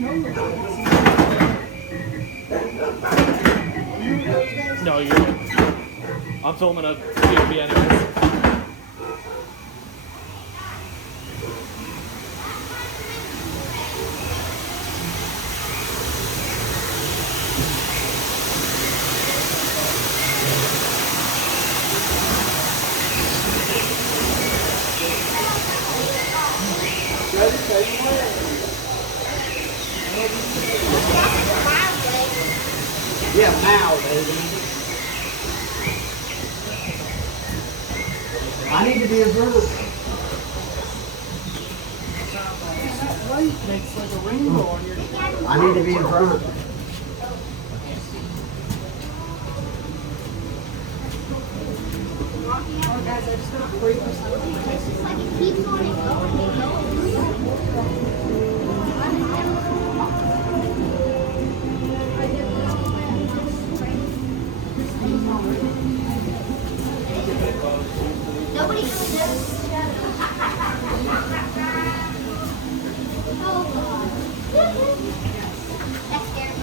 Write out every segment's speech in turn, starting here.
No, you're good. I'm filming a POV anyways. Yeah, now, baby. I need to be observed. That light makes like a rainbow on your shirt. I need to be in front. Oh, guys, I just got a break or something. Like it keeps on and going and going. Nobody really does. Oh, God. That's scary.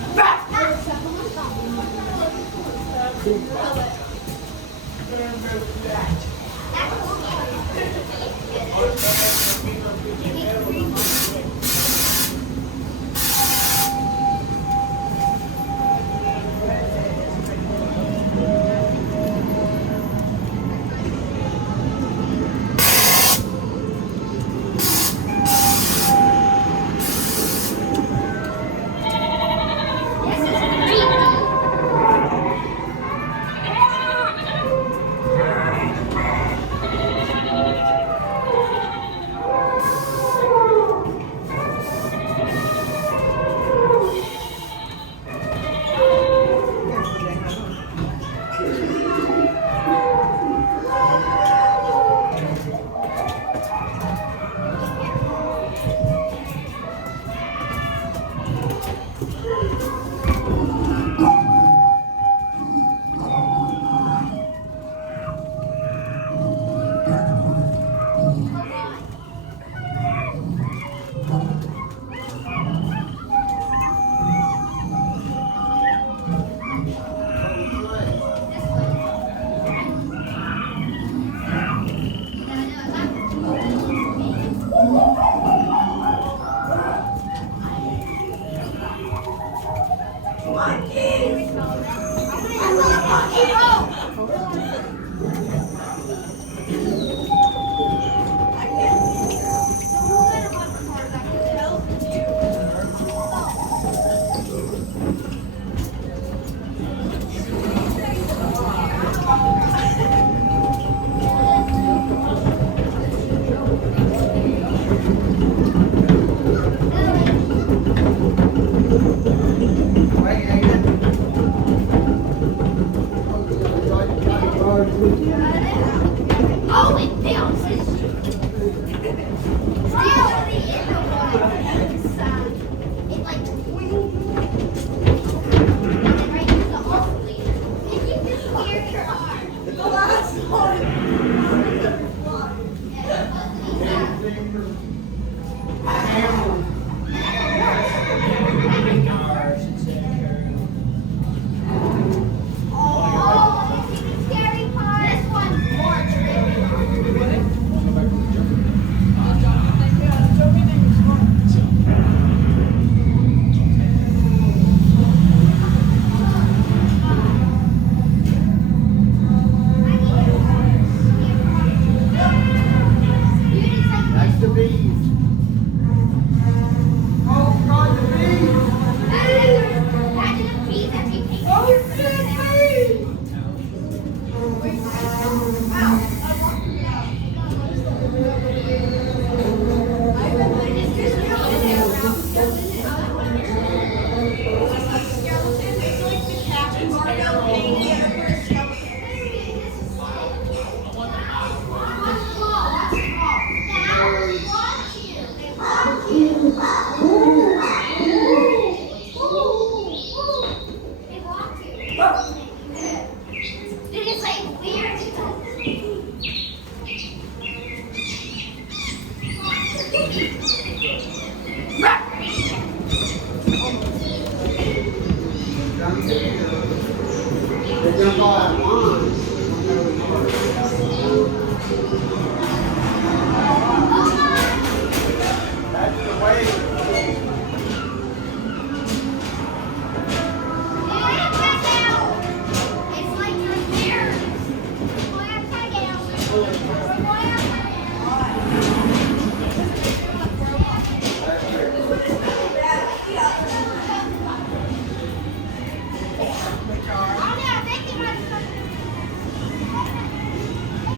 Jump off.